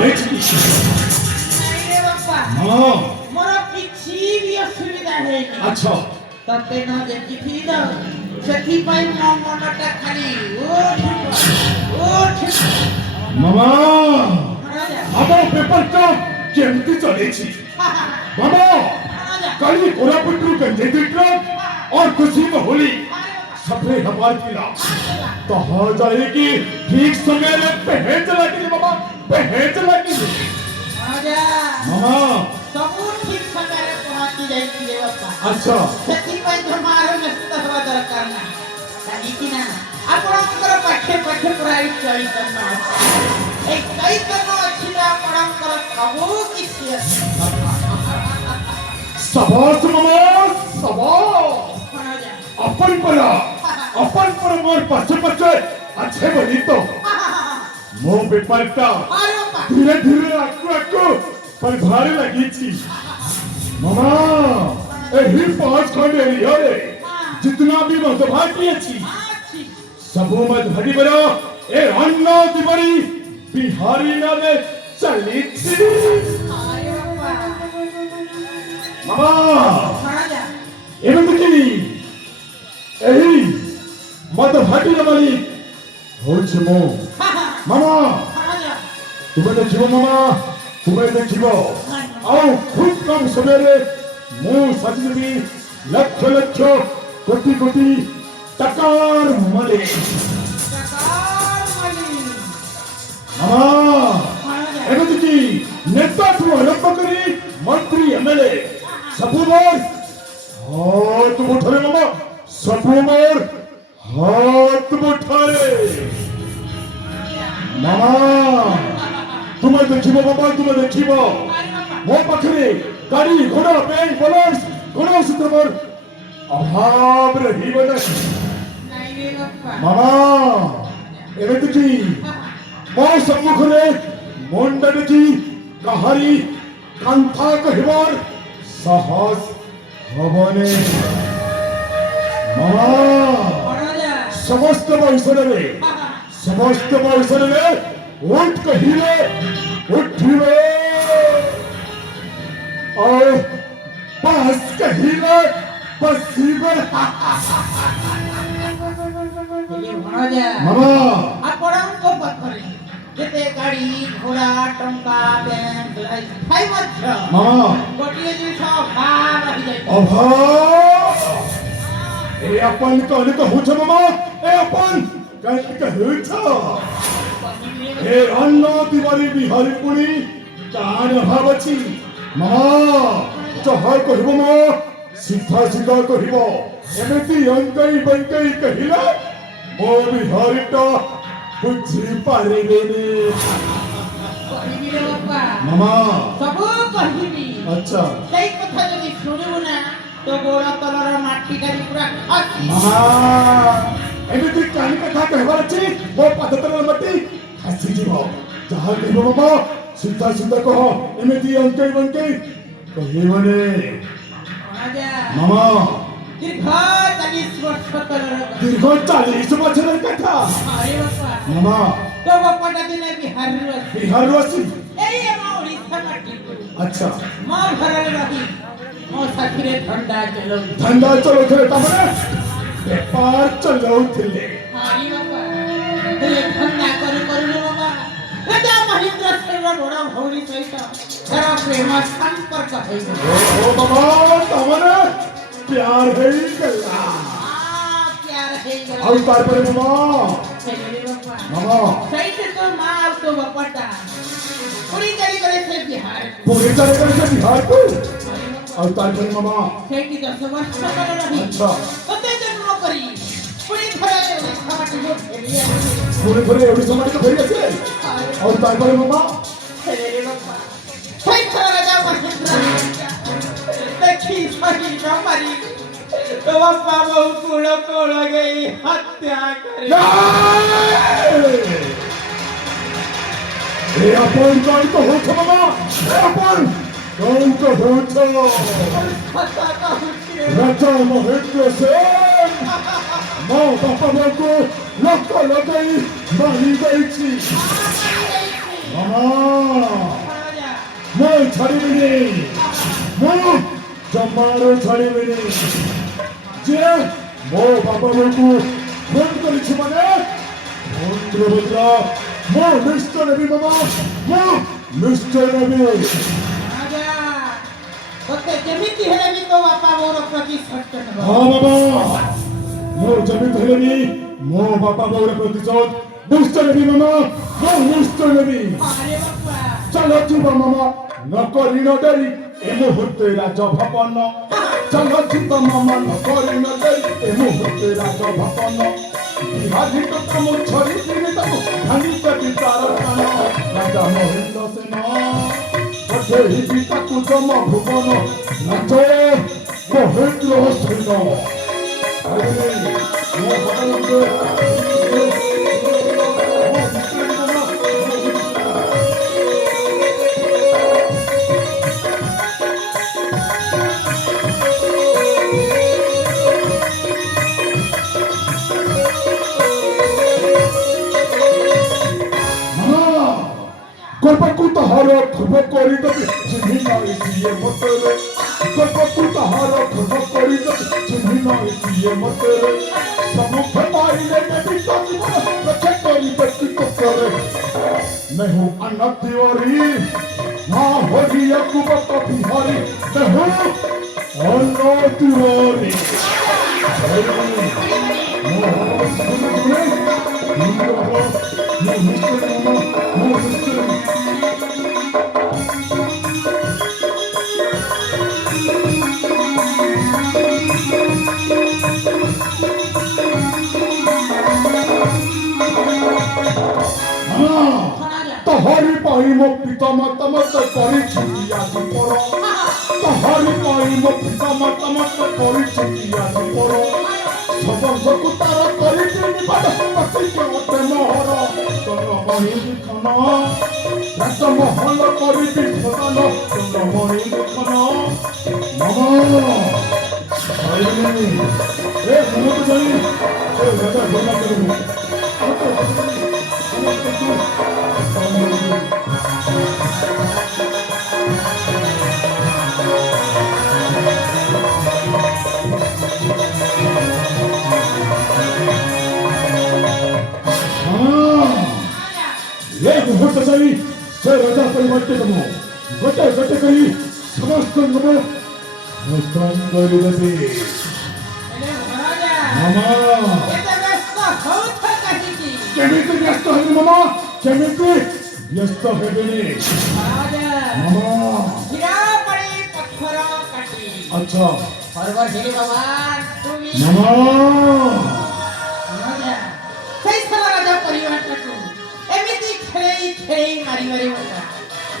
ହେଇଛି ନାଇଁ ରେ ବାପା ହଁ ମୋର କିଛି ବି ଅସୁବିଧା ହେଇନି ଆଚ୍ଛା ତତେ ନ ଦେଖିଥିଲି ତ ସେଥିପାଇଁ ମୋ ମନଟା ଖାଲି ଉଠ ମାମା ରାଜା ଆମ ପେପରଟା କେମିତି ଚଲେଇଛି ମାମା ରାଜା कल कोरापुट गंजे की ट्रक और खुशी में होली सफरे हमार किला तो हो जाएगी ठीक समय में पहन चला के बाबा पहन चला के राजा मामा ସବୁ ଠିକ ସମୟରେ ପହଞ୍ଚି ଯାଇଥିଲେ ବାପା अच्छा ସେଥିପାଇଁ ଜମାର ବ୍ୟସ୍ତ ହେବା ଦରକାର ନାହିଁ କାହିଁକି ନା ଆପଣଙ୍କର ପାଖେ ପାଖେ ପ୍ରାୟ ଚୈତନ୍ୟ ଅଛି ଏଇ ଚୈତନ୍ୟ ଅଛି ନା ଆପଣଙ୍କର ସବୁ କିଛି ଅଛି सबास मामा सबास ରାଜା अपन पर मोर पछे पछे अच्छे बनी तो मो पेपरटा ଆରେ ବାପା धीरे धीरे आकू आकू पर भारी लगी थी मामा एही पांच खंड एरिया रे जितना भी मधभागी अछि ଅଛି सबो मधभागी बरो ए अन्न दिबरी बिहारी नामे चली थी ଆରେ ବାପା मामा ରାଜା एमंत की एही मधभागी नमली होछ मो मामा ରାଜା तुम्हें देखिबो मामा तुम्हें देखिबो आओ खूब कम समय रे मु सजनी लक्ष लक्ष कोटि कोटि टकार मले सरकार माली मामा राजा एमंत की नेता ठू आरंभ करी मंत्री एमएलए सबू मोर हाथ उठारे मामा सबू मोर हाथ उठारे मामा तुम्हें देखिबो बाबा तुम्हें देखिबो मो पाखरे गाड़ी घोड़ा बैंक बैलेंस कौन तुमर अभाव रहिबो नहीं ନାଇଁ ରେ ବାପା मामा एमंत की मो सम्मुखरे मुंड देखी कहारी कांथा कहिबार साहस हबने मामा ରାଜା समस्त बयसरे समस्त बयसरे उठ कहिले उठिबे और बस कहिले बसिबे ରାଜା मामा ଆପଣଙ୍କ ପାଖରେ ଯେତେ ଗାଡ଼ି ଘୋଡ଼ା ଟଙ୍କା ବ୍ୟାଙ୍କ ଥାଇ ମଧ୍ୟ मामा ଗୋଟିଏ ଜିନିଷ ଅଭାବ ରହିଯାଇଛି अभाव ए अपन कहले कहूछ मामा ए अपन कहले कहूछ ए अन्न दिवारी बिहारी पुणी कान अभाव अछि मामा जहाँ कहबो मा सीधा सीधा कहबो एमेती अंकई बंकई कहिला मो बिहारीटा बुझी पारिबेनी କହିବି ରେ ବାପା मामा ସବୁ କହିବି अच्छा ସେଇ କଥା ଯଦି ଶୁଣିବୁ ନା ତୋ ଗୋଡ଼ ତଳର ମାଟିଟା ବି ପୁରା ଖସି मामा एमेती कान कथा कहबार अछि मो पदतल मटी खसी जीवो जहाँ कहबो मामा सीधा सीधा कह एमेती अंकई बंकई कहिबने ରାଜା मामा ଦୀର୍ଘ 40 ବର୍ଷ ତଳର କଥା। दीर्घ 40 बछर कथा ଆରେ ବାପା मामा ତୋ ବାପାଟା ଦିନେ ବିହାରରୁ ଆସି बिहार वासी ଏଇ ଆମ ଓଡ଼ିଶା ମାଟିକୁ अच्छा ମୋ ଘରରେ ରହି ମୋ ସାଥିରେ ଥଣ୍ଡା ଚଲଉ धंधा चलो थे तमने व्यापार चलो थे ଆରେ ବାପା ହେଲେ ଥଣ୍ଡା କରୁ କରୁ ବାବା ରାଜା ମହେନ୍ଦ୍ର ସେନର ବଡ଼ ଭଉଣୀ ସହିତ ତାର ପ୍ରେମ ସମ୍ପର୍କ ହୋଇଗଲା ओ बाबा तमने प्यार है गला ପ୍ୟାର ହେଇଗଲା ଆଉ ତାପରେ ମାମା ହେଲେ ବାପା ମାମା ସେଇଠି ତୋ ମା ଆଉ ତୋ ବାପାଟା ପୁରୀ ଚାଲି ଗଲେ ସେ ବିହାରକୁ पूरी तरह से बिहार को ଆଉ ତାପରେ ମାମା ସେଇଠି 10 ବର୍ଷ ତଳେ ରହି अच्छा ତତେ ଜନ୍ମ କରି ପୁଣି ଥରେ ଓଡ଼ିଶା ମାଟିକୁ ଫେରି ଆସିଲି पूरे पूरे ओडिशा माटी को फेरी आसे ଆଉ ତାପରେ ମାମା ହେଲେ ବାପା ସେଇଥର ରାଜା ମହେନ୍ଦ୍ର ଦେଖି ସହି ନ ପାରି ତୋ ବାପା ବୋଉ କୂଳ କୋଳ ଗେଇ ହତ୍ୟା କରି ए अपन कौन को हो छ मामा ए अपन कौन को हो छ ହତ୍ୟା କହୁଛି ରେ राजा महेंद्र सेन मो बापा को लोक लगाई मारी गई छी मामा ଛାଡ଼ିବିନି ମୁଁ ଜମାରୁ ଛାଡ଼ିବିନି ଯେ ମୋ ବାପା ବୋଉକୁ ଫୋନ କରିଛି ମାନେ ମନ୍ତ୍ର ବଦଳ ମୁଁ ନିଶ୍ଚୟ ନେବି ମାମା ମୁଁ ନିଶ୍ଚୟ ନେବି ରାଜା ତତେ ଯେମିତି ହେଲେ ବି ତୋ ବାପା ମୋର ପ୍ରତି ସତ୍ୟ ନେବ ହଁ ମାମା ମୁଁ ଯେମିତି ହେଲେ ବି ମୋ ବାପା ବୋଉର ପ୍ରତିଶୋଧ ନିଶ୍ଚୟ ନେବି ମାମା ମୁଁ ନିଶ୍ଚୟ ନେବି ଆରେ ବାପା ଚାଲ ଯିବା ମାମା ନ କରି ନ ଡରି ଏ ମୁହୂର୍ତ୍ତେ ରାଜଭବନ ଚାଲ ଯିବା ମାମା ନ କରି ନ ଡରି ଏ ମୁହୂର୍ତ୍ତେ ରାଜଭବନ ବିହାରୀ କଥା ମୁଁ ଛଡ଼ିକିରି ତାକୁ ଭାଙ୍ଗି କରି ତାର କାନ ରାଜା ମହେନ୍ଦ୍ର ସେନ ପଠେଇବି ତାକୁ ଜମ ଭୁବନ ରାଜ ମହେନ୍ଦ୍ର ସେନ গর্বকু তাহার ক্ষোভ করি দেবে চিহ্নি নয় সিয়ে মতরে গর্বকু তাহার ক্ষোভ করি দেবে চিহ্নি নয় সিয়ে মতরে সম্মুখে পাইলে দেবী তো জীবন রক্ষা করি ব্যক্তিত্ব করে मैं हूँ अन्नत तिवारी माँ होगी अकुबत बिहारी मैं हूँ अन्नत तिवारी तोहरी पाई मो पिता माता मत करी छुटिया पर तोहरी पाई मो पिता माता मत करी छुटिया पर सबको तार करी दिनी बड़ पति के ओते मोहर चंद्रमणि लिखन राज महल करी विसर्जन चंद्रमणि लिखन मामा ए मुझे जाई ए राजा बोला करू मुहूर्त सही से राजा परिवर्तित हो गोटे गोटे करी समस्त नमो नमस्कार देवी अरे राजा मामा एते व्यस्त होत कहिकी केमिति व्यस्त है मामा केमिति व्यस्त है बेनी राजा मामा हीरा पड़ी पत्थर काटी अच्छा पर्वत भगवान तुमी मामा राजा सही सला राजा परिवार काटू एमिति खेई मारी मारी होता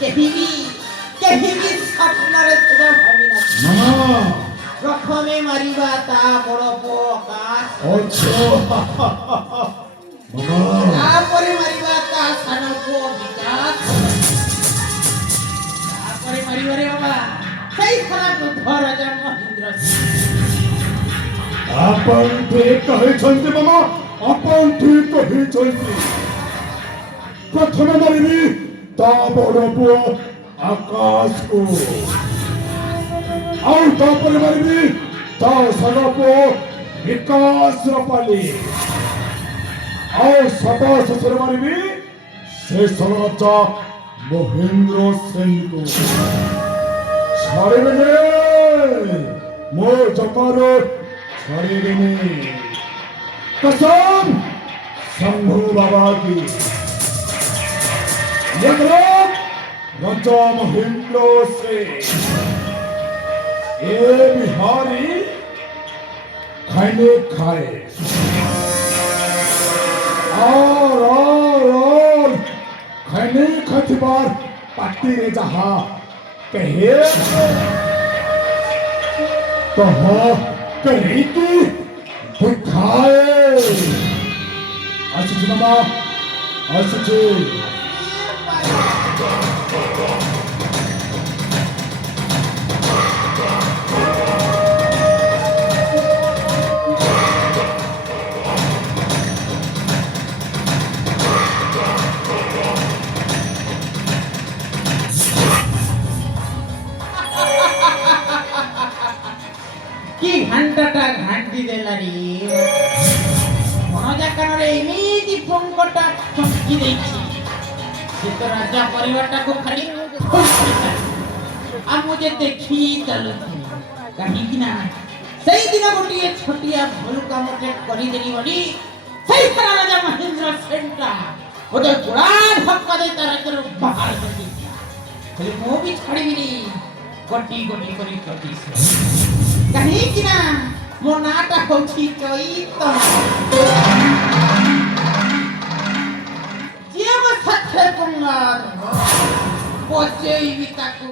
केहिबी स्वप्नरे सुधा भावी ना मामा प्रथमे मारिबा ता बड़ पो आकाश अच्छा मामा तापरे मारिबा ता सान पो विकास तापरे मारिबा रे बाबा सही सला बुद्ध राजा महेंद्र आपण ठीक कहिछन्ति मामा आपण ठीक कहिछन्ति प्रथमे मारिबी ता बड़ पुओ आकाश को आउ तापरे मारिबी ता सान पुओ विकास रपाली आउ सदा शेषे मारिबी शेष राजा महेंद्र सेन को छाड़िबेनि मो जमारो छाड़िबेनि कसम शंभु बाबा की यमराज राजा महेंद्र से ए बिहारी खाने खाए और खाने खतिबार पार्टी रे जहा कहे तो हो कहीं की दिखाए आशीष मामा आशीष ପୁରା ଘାଣ୍ଟି ଦେଲା ରେ ମନଜା କାନରେ ଏମିତି ପଙ୍କଟା ଚମକି ଦେଇଛି ସେ ତ ରାଜା ପରିବାରଟାକୁ ଖାଲି ଆଉ ମୁଁ ଯେ ଦେଖି ଚାଲୁଥିଲି କାହିଁକି ନା ସେଇଦିନ ଗୋଟିଏ ଛୋଟିଆ ଭୁଲ କାମଟେ କରିଦେଲି ବୋଲି ସେଇ ଥର ରାଜା ମହେନ୍ଦ୍ର ସେନଟା ଗୋଟେ ଗୋଳା ଧକ୍କା ଦେଇ ତା ରାଜ୍ୟରୁ ବାହାର କରିଦେଇଥିଲା ହେଲେ ମୁଁ ବି ଛାଡ଼ିବିନି ଗୋଟି ଗୋଟି କରି କରିଦେଇଛି କାହିଁକି ନା ମୋ ନାଁଟା ହଉଛି ଚୈତନ୍ୟ ଯିଏ ମୋ ସାଥେ ପଙ୍ଗାର ବଚେଇବି ତାକୁ